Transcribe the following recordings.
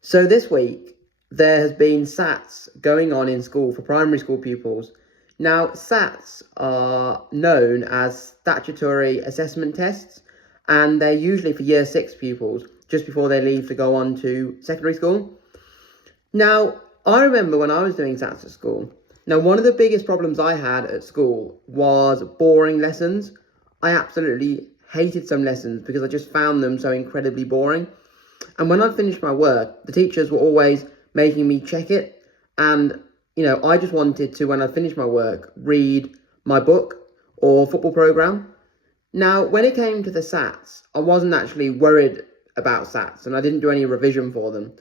So this week, there has been SATS going on in school for primary school pupils. Now, SATS are known as statutory assessment tests, and they're usually for year 6 pupils, just before they leave to go on to secondary school. Now, I remember when I was doing SATS at school. Now, one of the biggest problems I had at school was boring lessons. I absolutely hated some lessons because I just found them so incredibly boring. And when I finished my work, the teachers were always making me check it. And, I just wanted to, when I finished my work, read my book or football program. Now, when it came to the SATs, I wasn't actually worried about SATs and I didn't do any revision for them.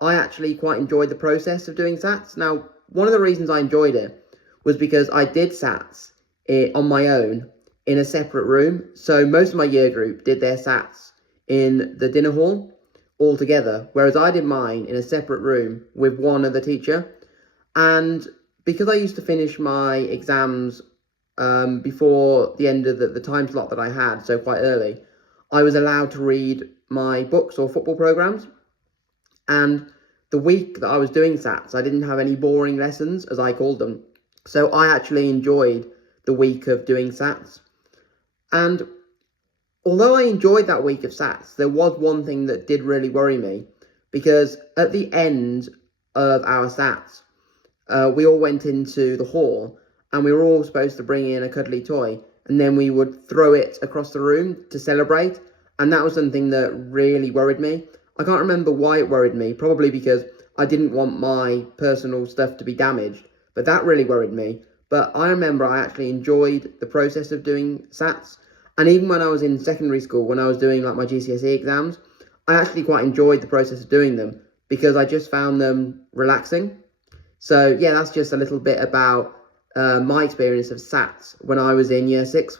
I actually quite enjoyed the process of doing SATs. Now, one of the reasons I enjoyed it was because I did SATs on my own in a separate room. So most of my year group did their SATs in the dinner hall all together, whereas I did mine in a separate room with one other teacher. And because I used to finish my exams before the end of the time slot that I had, so quite early, I was allowed to read my books or football programs. And the week that I was doing SATs, I didn't have any boring lessons, as I called them. So I actually enjoyed the week of doing SATs. And although I enjoyed that week of SATs, there was one thing that did really worry me, because at the end of our SATs, we all went into the hall and we were all supposed to bring in a cuddly toy, and then we would throw it across the room to celebrate. And that was something that really worried me. I can't remember why it worried me, probably because I didn't want my personal stuff to be damaged, but that really worried me. But I remember I actually enjoyed the process of doing SATs. And even when I was in secondary school, when I was doing like my GCSE exams, I actually quite enjoyed the process of doing them because I just found them relaxing. So yeah, that's just a little bit about my experience of SATs when I was in year 6.